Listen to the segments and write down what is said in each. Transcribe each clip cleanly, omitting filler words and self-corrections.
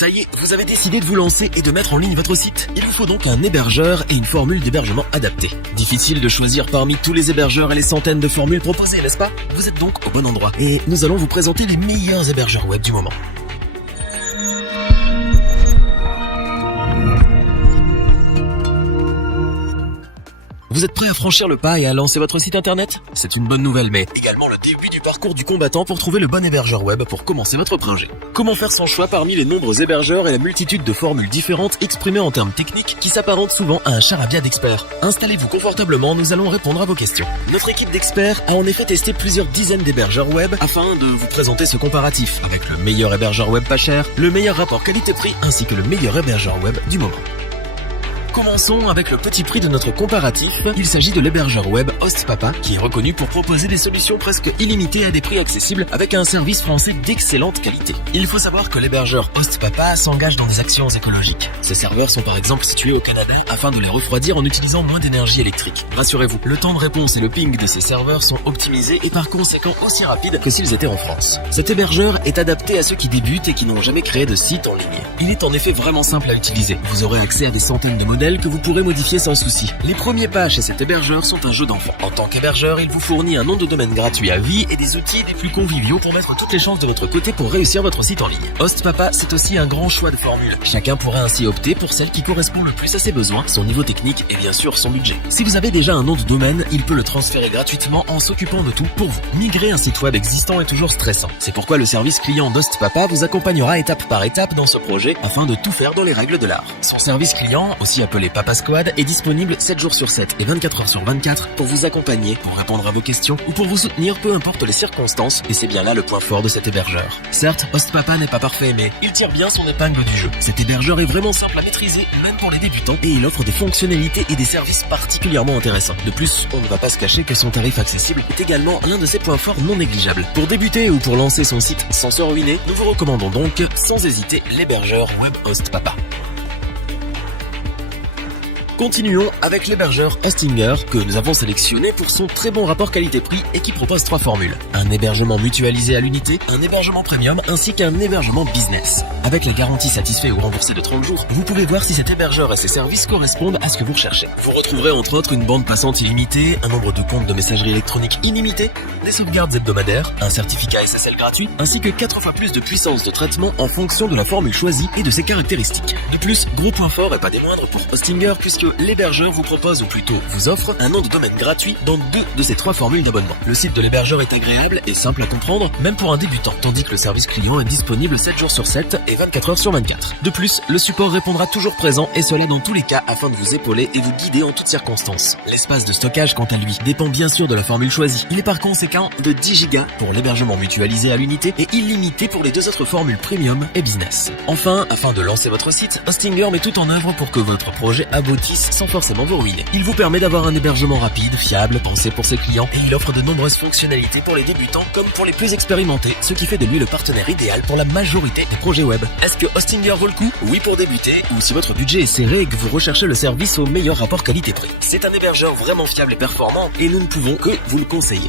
Ça y est, vous avez décidé de vous lancer et de mettre en ligne votre site. Il vous faut donc un hébergeur et une formule d'hébergement adaptée. Difficile de choisir parmi tous les hébergeurs et les centaines de formules proposées, n'est-ce pas? Vous êtes donc au bon endroit. Et nous allons vous présenter les meilleurs hébergeurs web du moment. Vous êtes prêt à franchir le pas et à lancer votre site internet? C'est une bonne nouvelle, mais également le début du parcours du combattant pour trouver le bon hébergeur web pour commencer votre projet. Comment faire son choix parmi les nombreux hébergeurs et la multitude de formules différentes exprimées en termes techniques qui s'apparentent souvent à un charabia d'experts? Installez-vous confortablement, nous allons répondre à vos questions. Notre équipe d'experts a en effet testé plusieurs dizaines d'hébergeurs web afin de vous présenter ce comparatif avec le meilleur hébergeur web pas cher, le meilleur rapport qualité-prix ainsi que le meilleur hébergeur web du moment. Commençons avec le petit prix de notre comparatif. Il s'agit de l'hébergeur web HostPapa qui est reconnu pour proposer des solutions presque illimitées à des prix accessibles avec un service français d'excellente qualité. Il faut savoir que l'hébergeur HostPapa s'engage dans des actions écologiques. Ses serveurs sont par exemple situés au Canada afin de les refroidir en utilisant moins d'énergie électrique. Rassurez-vous, le temps de réponse et le ping de ces serveurs sont optimisés et par conséquent aussi rapides que s'ils étaient en France. Cet hébergeur est adapté à ceux qui débutent et qui n'ont jamais créé de site en ligne. Il est en effet vraiment simple à utiliser. Vous aurez accès à des centaines de modèles que vous pourrez modifier sans souci. Les premiers pas chez cet hébergeur sont un jeu d'enfant. En tant qu'hébergeur, il vous fournit un nom de domaine gratuit à vie et des outils des plus conviviaux pour mettre toutes les chances de votre côté pour réussir votre site en ligne. HostPapa, c'est aussi un grand choix de formules. Chacun pourra ainsi opter pour celle qui correspond le plus à ses besoins, son niveau technique et bien sûr son budget. Si vous avez déjà un nom de domaine, il peut le transférer gratuitement en s'occupant de tout pour vous. Migrer un site web existant est toujours stressant. C'est pourquoi le service client d'HostPapa vous accompagnera étape par étape dans ce projet afin de tout faire dans les règles de l'art. Son service client, aussi appelé Papa Squad, est disponible 7 jours sur 7 et 24 heures sur 24 pour vous accompagner, pour répondre à vos questions ou pour vous soutenir peu importe les circonstances, et c'est bien là le point fort de cet hébergeur. Certes, HostPapa n'est pas parfait, mais il tire bien son épingle du jeu. Cet hébergeur est vraiment simple à maîtriser, même pour les débutants, et il offre des fonctionnalités et des services particulièrement intéressants. De plus, on ne va pas se cacher que son tarif accessible est également l'un de ses points forts non négligeables. Pour débuter ou pour lancer son site sans se ruiner, nous vous recommandons donc, sans hésiter, l'hébergeur web HostPapa. Continuons avec l'hébergeur Hostinger que nous avons sélectionné pour son très bon rapport qualité-prix et qui propose 3 formules. Un hébergement mutualisé à l'unité, un hébergement premium ainsi qu'un hébergement business. Avec la garantie satisfait ou remboursée de 30 jours, vous pouvez voir si cet hébergeur et ses services correspondent à ce que vous recherchez. Vous retrouverez entre autres une bande passante illimitée, un nombre de comptes de messagerie électronique illimité, des sauvegardes hebdomadaires, un certificat SSL gratuit ainsi que 4 fois plus de puissance de traitement en fonction de la formule choisie et de ses caractéristiques. De plus, gros point fort et pas des moindres pour Hostinger puisque l'hébergeur vous propose ou plutôt vous offre un nom de domaine gratuit dans 2 de ces 3 formules d'abonnement. Le site de l'hébergeur est agréable et simple à comprendre, même pour un débutant, tandis que le service client est disponible 7 jours sur 7 et 24 heures sur 24. De plus, le support répondra toujours présent et cela dans tous les cas afin de vous épauler et vous guider en toutes circonstances. L'espace de stockage, quant à lui, dépend bien sûr de la formule choisie. Il est par conséquent de 10 Go pour l'hébergement mutualisé à l'unité et illimité pour les 2 autres formules premium et business. Enfin, afin de lancer votre site, Hostinger met tout en œuvre pour que votre projet aboutisse sans forcément vous ruiner. Il vous permet d'avoir un hébergement rapide, fiable, pensé pour ses clients et il offre de nombreuses fonctionnalités pour les débutants comme pour les plus expérimentés, ce qui fait de lui le partenaire idéal pour la majorité des projets web. Est-ce que Hostinger vaut le coup? Oui pour débuter, ou si votre budget est serré et que vous recherchez le service au meilleur rapport qualité-prix. C'est un hébergeur vraiment fiable et performant et nous ne pouvons que vous le conseiller.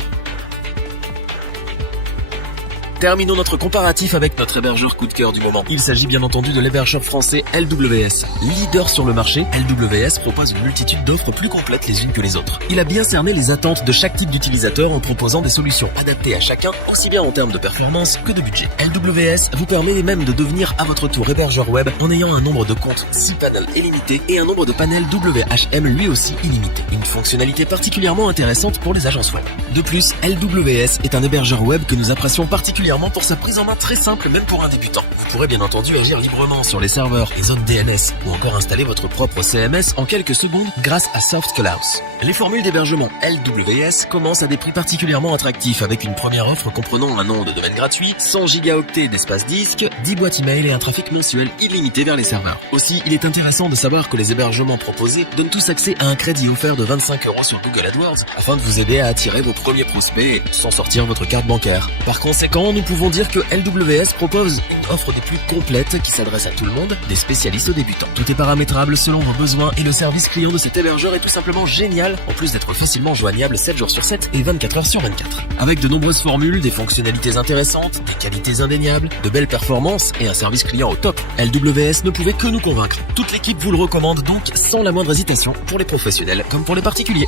Terminons notre comparatif avec notre hébergeur coup de cœur du moment. Il s'agit bien entendu de l'hébergeur français LWS. Leader sur le marché, LWS propose une multitude d'offres plus complètes les unes que les autres. Il a bien cerné les attentes de chaque type d'utilisateur en proposant des solutions adaptées à chacun, aussi bien en termes de performance que de budget. LWS vous permet même de devenir à votre tour hébergeur web en ayant un nombre de comptes 6 panels illimité et un nombre de panels WHM lui aussi illimité. Une fonctionnalité particulièrement intéressante pour les agences web. De plus, LWS est un hébergeur web que nous apprécions particulièrement pour sa prise en main très simple même pour un débutant. Vous pourrez bien entendu agir librement sur les serveurs, les zones DNS ou encore installer votre propre CMS en quelques secondes grâce à SoftClouds. Les formules d'hébergement LWS commencent à des prix particulièrement attractifs avec une première offre comprenant un nom de domaine gratuit, 100 gigaoctets d'espace disque, 10 boîtes email et un trafic mensuel illimité vers les serveurs. Aussi, il est intéressant de savoir que les hébergements proposés donnent tous accès à un crédit offert de 25 € sur Google AdWords afin de vous aider à attirer vos premiers prospects sans sortir votre carte bancaire. Par conséquent, nous nous pouvons dire que LWS propose une offre des plus complètes qui s'adresse à tout le monde, des spécialistes aux débutants. Tout est paramétrable selon vos besoins et le service client de cet hébergeur est tout simplement génial, en plus d'être facilement joignable 7 jours sur 7 et 24 heures sur 24. Avec de nombreuses formules, des fonctionnalités intéressantes, des qualités indéniables, de belles performances et un service client au top, LWS ne pouvait que nous convaincre. Toute l'équipe vous le recommande donc sans la moindre hésitation pour les professionnels comme pour les particuliers.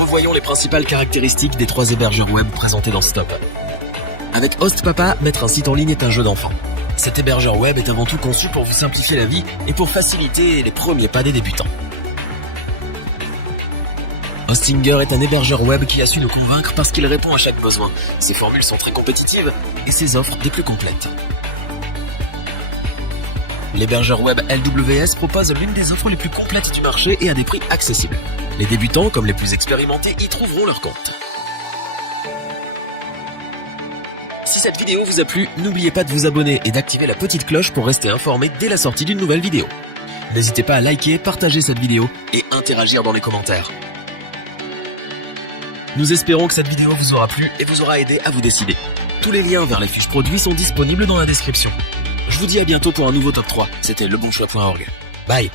Revoyons les principales caractéristiques des 3 hébergeurs web présentés dans ce top. Avec HostPapa, mettre un site en ligne est un jeu d'enfant. Cet hébergeur web est avant tout conçu pour vous simplifier la vie et pour faciliter les premiers pas des débutants. Hostinger est un hébergeur web qui a su nous convaincre parce qu'il répond à chaque besoin. Ses formules sont très compétitives et ses offres des plus complètes. L'hébergeur web LWS propose l'une des offres les plus complètes du marché et à des prix accessibles. Les débutants, comme les plus expérimentés, y trouveront leur compte. Si cette vidéo vous a plu, n'oubliez pas de vous abonner et d'activer la petite cloche pour rester informé dès la sortie d'une nouvelle vidéo. N'hésitez pas à liker, partager cette vidéo et interagir dans les commentaires. Nous espérons que cette vidéo vous aura plu et vous aura aidé à vous décider. Tous les liens vers les fiches produits sont disponibles dans la description. Je vous dis à bientôt pour un nouveau top 3. C'était lebonchoix.org. Bye.